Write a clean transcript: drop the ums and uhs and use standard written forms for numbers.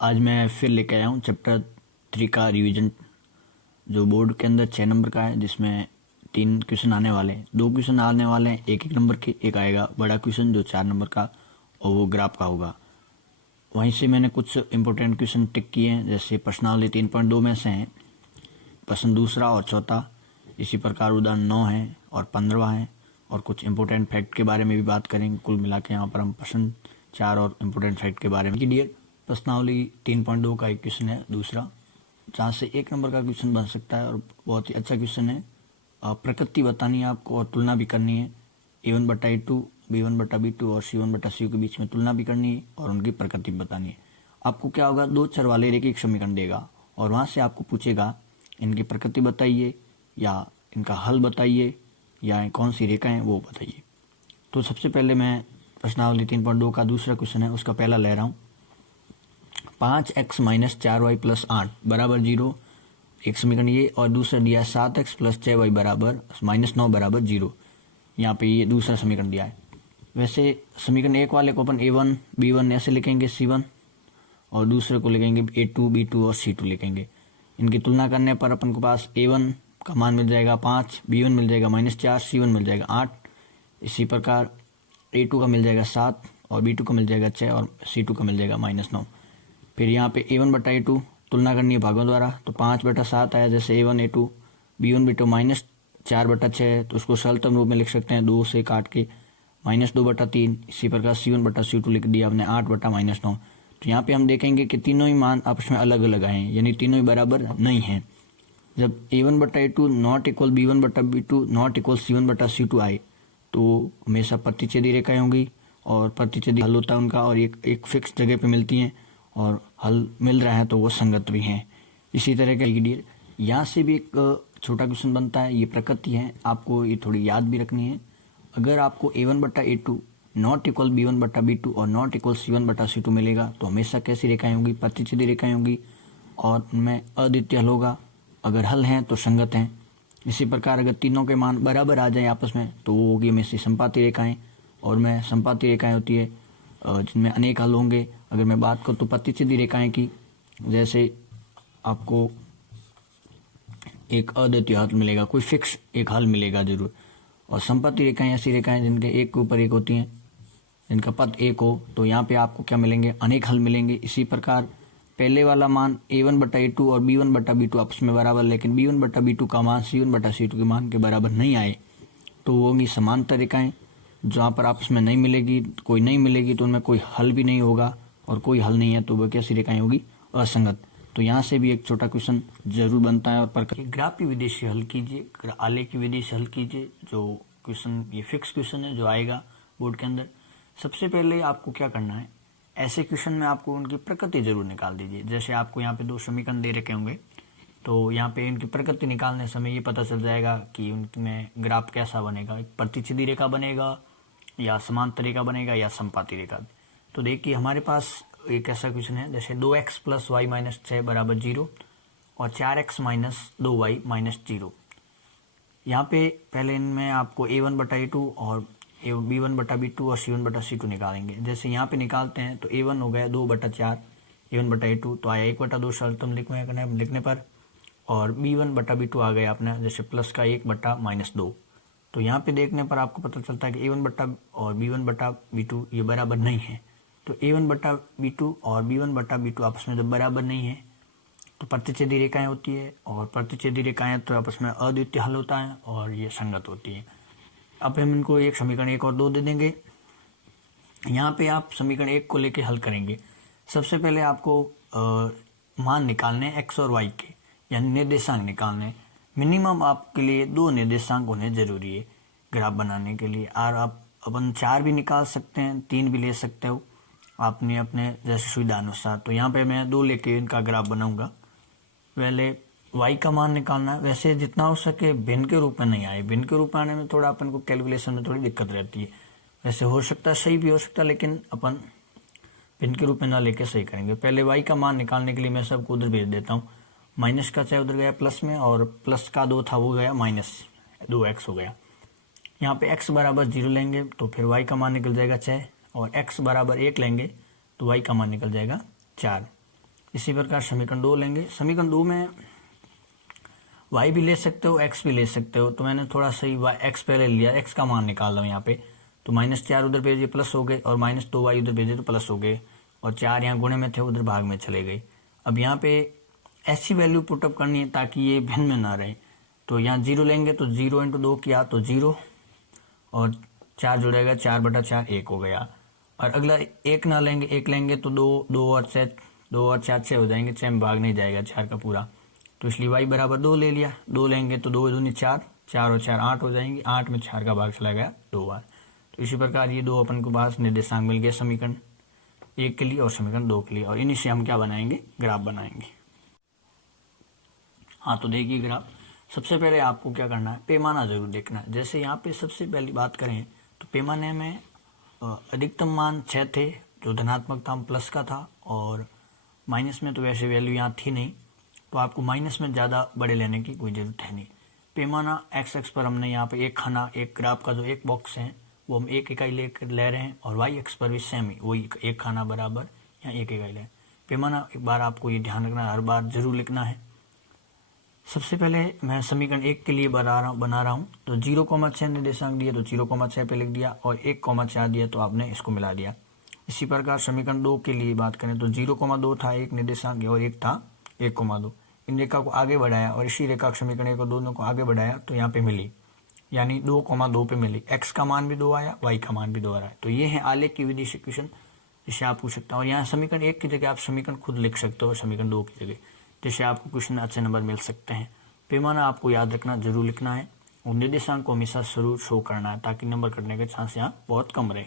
आज मैं फिर लेके आया हूँ चैप्टर 3 का रिवीजन, जो बोर्ड के अंदर 6 नंबर का है, जिसमें 3 क्वेश्चन आने वाले हैं। 2 क्वेश्चन आने वाले हैं 1-1 नंबर के, एक आएगा बड़ा क्वेश्चन जो 4 नंबर का और वो ग्राफ का होगा। वहीं से मैंने कुछ इंपॉर्टेंट क्वेश्चन टिक किए हैं, जैसे प्रश्नावली 3.2 में से हैं प्रश्न दूसरा और चौथा। इसी प्रकार उदाहरण 9 है और 15वां है, और कुछ इंपॉर्टेंट फैक्ट के बारे में भी बात करेंगे। कुल मिला के यहाँ पर हम प्रश्न 4 और इम्पोर्टेंट फैक्ट के बारे में। डियर, प्रश्नावली 3.2 का एक क्वेश्चन है दूसरा, जहाँ से 1 नंबर का क्वेश्चन बन सकता है और बहुत ही अच्छा क्वेश्चन है। प्रकृति बतानी है आपको और तुलना भी करनी है। A1/A2, B1/B2 और C1/C के बीच में तुलना भी करनी है और उनकी प्रकृति बतानी है। आपको क्या होगा, 2 चर वाले रैखिक समीकरण देगा और वहाँ से आपको पूछेगा इनकी प्रकृति बताइए, या इनका हल बताइए, या कौन सी रेखा है वो बताइए। तो सबसे पहले मैं प्रश्नावली 3.2 का दूसरा क्वेश्चन है, उसका पहला ले रहा हूँ। 5x - 4y + 8 = 0, एक समीकरण ये, और दूसरा दिया है 7x + 6y -9 = 0। यहाँ पे ये दूसरा समीकरण दिया है। वैसे समीकरण एक वाले को अपन A1 B1 ऐसे लिखेंगे C1, और दूसरे को लिखेंगे A2 B2 और C2 लिखेंगे। इनकी तुलना करने पर अपन को पास A1 का मान मिल जाएगा 5, B1 मिल जाएगा -4, C1 मिल जाएगा 8। इसी प्रकार A2 का मिल जाएगा 7 और B2 का मिल जाएगा 6 और C2 का मिल जाएगा -9। फिर यहाँ पे A1/A2 तुलना करनी है भागों द्वारा, तो 5/7 आया, जैसे A1 A2 B1 B2 -4/6, तो उसको सरलतम रूप में लिख सकते हैं 2 से काट के -2/3। इसी प्रकार C1/C2 लिख दिया हमने 8/-9। तो यहाँ पे हम देखेंगे कि तीनों ही मान आपस में अलग अलग आए हैं, यानी तीनों ही बराबर नहीं हैं। जब A1/A2 not equal B1/B2 not equal C1/C2 आए, तो हमेशा प्रतिच्छेदी रेखाएं होंगी, और प्रतिच्छेदी हल होता है उनका, और एक फिक्स जगह पे मिलती हैं, और हल मिल रहा है तो वो संगत भी हैं। इसी तरह के डियर, यहाँ से भी एक छोटा क्वेश्चन बनता है। ये प्रकृति है, आपको ये थोड़ी याद भी रखनी है। अगर आपको A1/A2 नॉट इक्वल B1/B2 और नॉट इक्वल C1/C2 मिलेगा, तो हमेशा कैसी रेखाएं होंगी, प्रतिच्छेदी रेखाएं होंगी, और उनमें अद्वितीय हल होगा। अगर हल हैं तो संगत हैं। इसी प्रकार अगर तीनों के मान बराबर आ जाए आपस में, तो वो होगी हमेशा संपाती रेखाएं, और में संपाती रेखाएं होती है जिनमें अनेक हल होंगे। अगर मैं बात करूँ तो प्रतिच्छेदी रेखाएं की, जैसे आपको एक अद्वितीय हल मिलेगा, कोई फिक्स एक हल मिलेगा जरूर। और संपाती रेखाएं ऐसी रेखाएं जिनके एक के ऊपर एक होती हैं, जिनका पथ एक हो, तो यहाँ पे आपको क्या मिलेंगे, अनेक हल मिलेंगे। इसी प्रकार पहले वाला मान A1/A2 और B1/B2 आपस में बराबर, लेकिन B1/B2 का मान C1/C2 के मान के बराबर नहीं आए, तो वो होंगी समांतर रेखाएं। जहाँ पर आपस में नहीं मिलेगी, कोई नहीं मिलेगी, तो उनमें कोई हल भी नहीं होगा, और कोई हल नहीं है तो वह कैसी रेखाएं होगी, असंगत। तो यहाँ से भी एक छोटा क्वेश्चन जरूर बनता है। और ग्राफ की विधि से हल कीजिए, आलेख की विधि से हल कीजिए। जो क्वेश्चन ये फिक्स क्वेश्चन है जो आएगा बोर्ड के अंदर। सबसे पहले आपको क्या करना है, ऐसे क्वेश्चन में आपको उनकी प्रकृति जरूर निकाल दीजिए। जैसे आपको यहाँ पे 2 समीकरण दे रखे होंगे, तो यहाँ पे इनकी प्रकृति निकालने समय ये पता चल जाएगा कि उनमें ग्राफ कैसा बनेगा, एक प्रतिच्छेदी रेखा बनेगा, या समांतर रेखा बनेगा, या संपाती रेखा। तो देखिए हमारे पास एक ऐसा क्वेश्चन है, जैसे 2x + y - 6 = 0 और 4x - 2y - 0। यहाँ पे पहले इनमें आपको A1/A2 और B1/B2 और C1/C2 निकालेंगे। जैसे यहाँ पे निकालते हैं तो A1 हो गया 2/4 A1/A2, तो आया 1/2 सरलतम लिखने पर, और B1/B2 आ गया अपना जैसे प्लस का 1/-2। तो यहाँ पे देखने पर आपको पता चलता है कि A1 और B1/B2 ये बराबर नहीं है। तो A1/B2 और B1/B2 आपस में जब बराबर नहीं है, तो प्रतिच्छेदी रेखाएं होती है, और प्रतिच्छेदी रेखाएं तो आपस में अद्वितीय हल होता है, और ये संगत होती है। अब हम इनको एक समीकरण 1 और 2 दे देंगे। यहाँ पे आप समीकरण 1 को लेके हल करेंगे। सबसे पहले आपको मान निकालने x और y के, यानी निर्देशांक निकालने। मिनिमम आपके लिए 2 निर्देशांक होने जरूरी है ग्राफ बनाने के लिए। और आप अपन 4 भी निकाल सकते हैं, 3 भी ले सकते हो, आपने अपने जैसे सुविधा अनुसार। तो यहाँ पे मैं 2 लेके इनका ग्राफ बनाऊंगा। पहले y का मान निकालना है। वैसे जितना हो सके भिन्न के रूप में नहीं आए, भिन्न के रूप में आने में थोड़ा अपन को कैलकुलेशन में थोड़ी दिक्कत रहती है। वैसे हो सकता है सही भी हो सकता है, लेकिन अपन भिन्न के रूप में ना लेके सही करेंगे। पहले y का मान निकालने के लिए मैं सबको उधर भेज देता हूँ। माइनस का 6 उधर गया प्लस में, और प्लस का 2 था वो गया -2x हो गया। यहाँ पे x = 0 लेंगे तो फिर y का मान निकल जाएगा 6, और x = 1 लेंगे तो y का मान निकल जाएगा 4। इसी प्रकार समीकरण 2 लेंगे। समीकरण 2 में y भी ले सकते हो, x भी ले सकते हो। तो मैंने थोड़ा सा x पहले लिया, x का मान निकाल रहा हूँ यहाँ पे। तो -4 उधर भेजे प्लस हो गए, और -2y उधर भेजे तो प्लस हो गए, और 4 यहाँ गुणे में थे उधर भाग में चले गए। अब यहाँ पे ऐसी वैल्यू पुटअप करनी है ताकि ये भिन्न में ना रहे। तो यहाँ 0 लेंगे तो 0 × 2 किया तो 0, और 4 जुड़ेगा, 4/4 1 हो गया। और अगला 1 ना लेंगे, 1 लेंगे तो 2 और 4 6 हो जाएंगे, 6 में भाग नहीं जाएगा 4 का पूरा। तो इसलिए y बराबर 2 ले लिया। 2 लेंगे तो 2 दूनी 4, 4 और 4 8 हो जाएंगे, 8 में 4 का भाग चला गया 2 बार। तो इसी प्रकार ये 2 अपन को पास निर्देशांक मिल गया समीकरण 1 के लिए और समीकरण 2 के लिए। और इन्हीं से हम क्या बनाएंगे, ग्राफ बनाएंगे। हाँ, तो देखिए ग्राफ। सबसे पहले आपको क्या करना है, पैमाना जरूर देखना है। जैसे यहाँ पे सबसे पहली बात करें तो पैमाने में अधिकतम मान 6 थे, जो धनात्मक था, प्लस का था, और माइनस में तो वैसे वैल्यू यहाँ थी नहीं, तो आपको माइनस में ज़्यादा बड़े लेने की कोई ज़रूरत है नहीं। पैमाना एक्स एक्स पर हमने यहाँ पे एक खाना, एक ग्राफ का जो एक बॉक्स है वो हम 1 इकाई ले रहे हैं, और वाई एक्स पर भी सेम ही वही 1 खाना बराबर यहाँ 1 इकाई ले। पैमाना एक बार आपको ये ध्यान रखना है, हर बार जरूर लिखना है। सबसे पहले मैं समीकरण 1 के लिए बना रहा हूँ। तो 0,6 निर्देशांक दिया तो 0,6 पे लिख दिया, और 1,4 दिया तो आपने इसको मिला दिया। इसी प्रकार समीकरण 2 के लिए बात करें तो 0,2 था एक निर्देशांक, और एक था 1,2। इन रेखा को आगे बढ़ाया और इसी रेखा समीकरण को दोनों को आगे बढ़ाया तो यहाँ पे मिली, यानी 2,2 पे मिली। x का मान भी 2 आया, y का मान भी 2 आ रहा है। तो ये है आलेख की विधि से क्वेश्चन, जिससे आप पूछ सकते हैं। और यहाँ समीकरण 1 की जगह आप समीकरण खुद लिख सकते हो समीकरण 2 की जगह, जिससे आपको क्वेश्चन अच्छे नंबर मिल सकते हैं। पैमाना आपको याद रखना, जरूर लिखना है, और निर्देशांक को हमेशा जरूर शो करना है ताकि नंबर कटने के चांस यहाँ बहुत कम रहे।